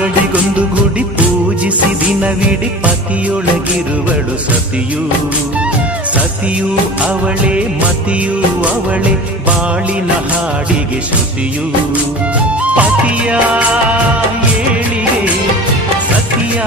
ತಿಂಗಳಿಗೊಂದು ಗುಡಿ ಪೂಜಿಸಿ ದಿನವಿಡಿ ಪತಿಯೊಳಗಿರುವಳು ಸತಿಯು. ಸತಿಯು ಅವಳೇ ಮತಿಯು ಅವಳೇ ಬಾಳಿನ ಹಾಡಿಗೆ ಶ್ರುತಿಯು. ಪತಿಯ ಏಳಿಗೆ ಸತಿಯ